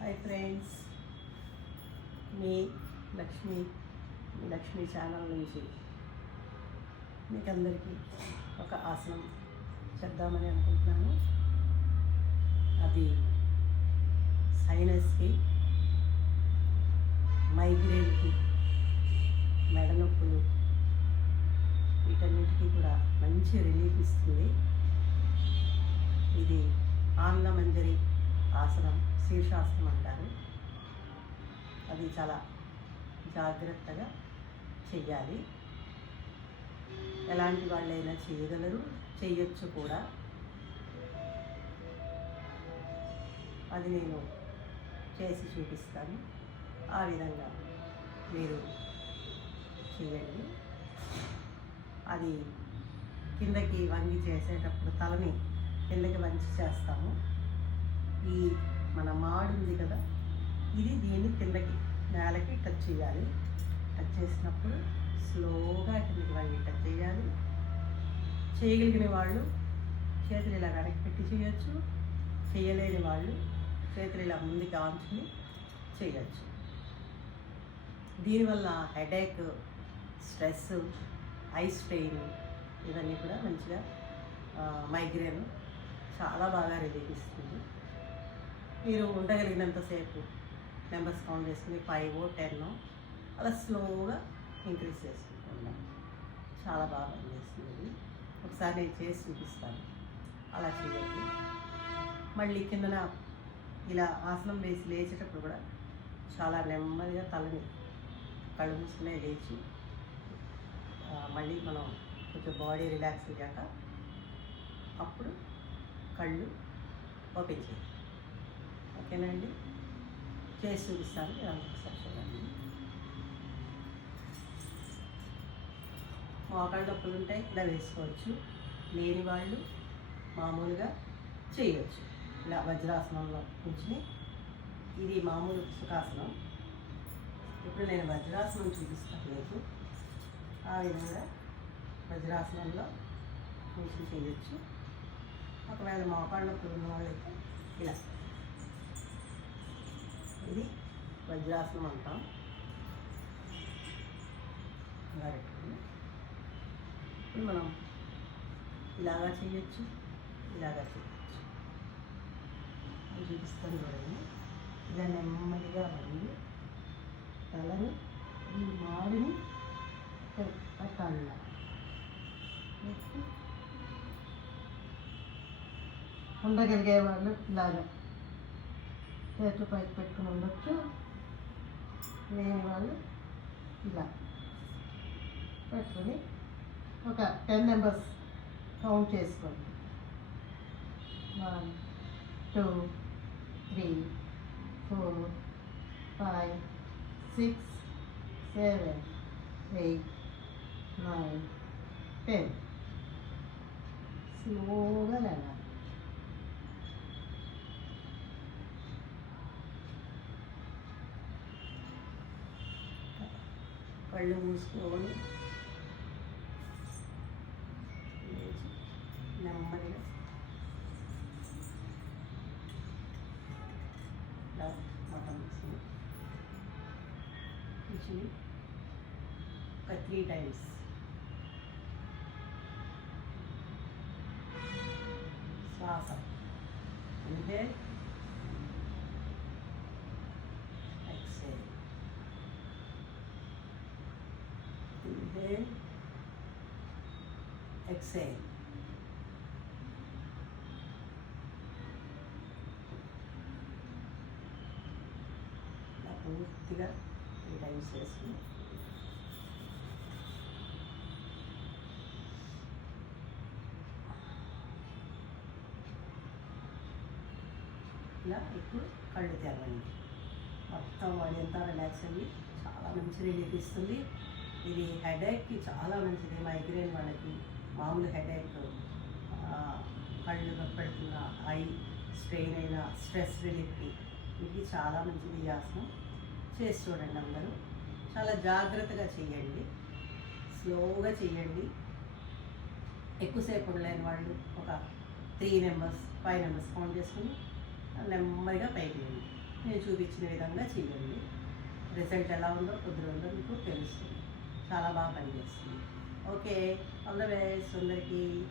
Hi friends, మీ Lakshmi channel నుంచి మీకు అందరికీ ఒక ఆసనం చెప్దామని అనుకుంటున్నాను. అది సైనస్కి, మైగ్రేన్కి, మెడ నొప్పులు వీటన్నిటికీ కూడా మంచి రిలీఫ్ ఇస్తుంది. ఇది ఆంగ్లమంజరి ఆసనం, శీర్షాసనం అంటారు. అది చాలా జాగ్రత్తగా చెయ్యాలి. ఎలాంటి వాళ్ళైనా చేయగలరు, చెయ్యొచ్చు కూడా. అది నేను చేసి చూపిస్తాను. ఆ విధంగా మీరు చేయండి. అది కిందకి వంగి చేసేటప్పుడు తలని కిందకి వంచి చేస్తాము. ఈ మన మాడు ఉంది కదా, ఇది దీన్ని కిందకి నేలకి టచ్ చేయాలి. టచ్ చేసినప్పుడు స్లోగా కిందకి వంగి టచ్ చేయాలి. చేయగలిగిన వాళ్ళు చేతులు ఇలా వెనక్కి పెట్టి చేయొచ్చు. చేయలేని వాళ్ళు చేతులు ఇలా ముందుకు ఆంచుని చేయొచ్చు. దీనివల్ల హెడేక్, స్ట్రెస్, ఐ స్ట్రెయిన్ ఇవన్నీ కూడా మంచిగా మైగ్రేన్ చాలా బాగా రిలీఫ్ ఇస్తుంది. మీరు ఉండగలిగినంతసేపు నెంబర్స్ కౌంట్ చేసుకుని 5 or 10 అలా స్లోగా ఇంక్రీజ్ చేసుకుంటున్నాం. చాలా బాగా పనిచేస్తుంది. ఒకసారి నేను చేసి చూపిస్తాను. అలా చేయండి. మళ్ళీ కిందన ఇలా ఆసనం వేసి లేచేటప్పుడు కూడా చాలా నెమ్మదిగా తలని కళ్ళు మూసుకునే లేచి మళ్ళీ మనం కొంచెం బాడీ రిలాక్స్ అయ్యాక అప్పుడు కళ్ళు ఓపెన్ చేయాలి. ఓకేనండి, చేసి చూపిస్తాను. ఇదంతా ఒకసారి చూడండి. మోకాళ్ళ నొప్పులు ఉంటే ఇలా వేసుకోవచ్చు. లేని వాళ్ళు మామూలుగా చేయవచ్చు. ఇలా వజ్రాసనంలో కూర్చుని, ఇది మామూలు సుఖాసనం. ఇప్పుడు నేను వజ్రాసనం చూపిస్తాను మీకు. ఆ విధంగా వజ్రాసనంలో కూర్చుని చేయొచ్చు. ఒకవేళ మోకాళ్ళ నొప్పులు ఉన్న వాళ్ళైతే ఇలా, ఇది వజ్రాసనం అంటాం. ఇలా పెట్టుకుని ఇప్పుడు మనం ఇలాగా చేయొచ్చు, ఇలాగా చేయొచ్చు. అది చూపిస్తాను చూడండి. ఇలా నెమ్మదిగా వండి తలని ఈ మాడిని కళ్ళ ఉండగలిగే వాళ్ళు ఇలాగా చేతులు పైకి పెట్టుకుని ఉండొచ్చు. లేని వాళ్ళు ఇలా పెట్టుకొని ఒక 10 నెంబర్స్ కౌంట్ చేసుకోండి. 1 2 3 4 5 6 7 8 9 10. స్లోగా లేవాలి. కళ్ళు మూసుకొని నెమ్మదిగా మటన్ కూర్చుని ఒక 3 times శ్వాస ఇన్హేల్, ఎక్స్హేల్, ఇన్హేల్, ఎక్స్హేల్. పూర్తిగా 3 times చేసుకుని ఇలా ఇప్పుడు కళ్ళు తెరవండి. మొత్తం బాడీ అంతా రిలాక్స్ అయ్యి చాలా మంచి రిలీఫ్ ఇస్తుంది. ఇది హెడేక్కి చాలా మంచిది. మైగ్రేన్ వాళ్ళకి, మామూలు హెడేక్, కళ్ళు నొప్పెడుతున్న, ఐ స్ట్రెయిన్ అయిన, స్ట్రెస్ రిలీఫ్కి ఇది చాలా మంచిది. ఈ ఆసనం చేసి చూడండి. అందరూ చాలా జాగ్రత్తగా చేయండి, స్లోగా చేయండి. ఎక్కువసేపు ఉండలేని వాళ్ళు ఒక 3 నెంబర్స్ 5 నెంబర్స్ కౌంట్ చేసుకుని నెమ్మదిగా పైకి నేను చూపించిన విధంగా చేయండి. రిజల్ట్ ఎలా ఉందో కొద్ది రోజుల్లో మీకు తెలుస్తుంది. చాలా బాగా పనిచేస్తుంది. ఓకే, ఆల్ ద బెస్ట్ అందరికీ.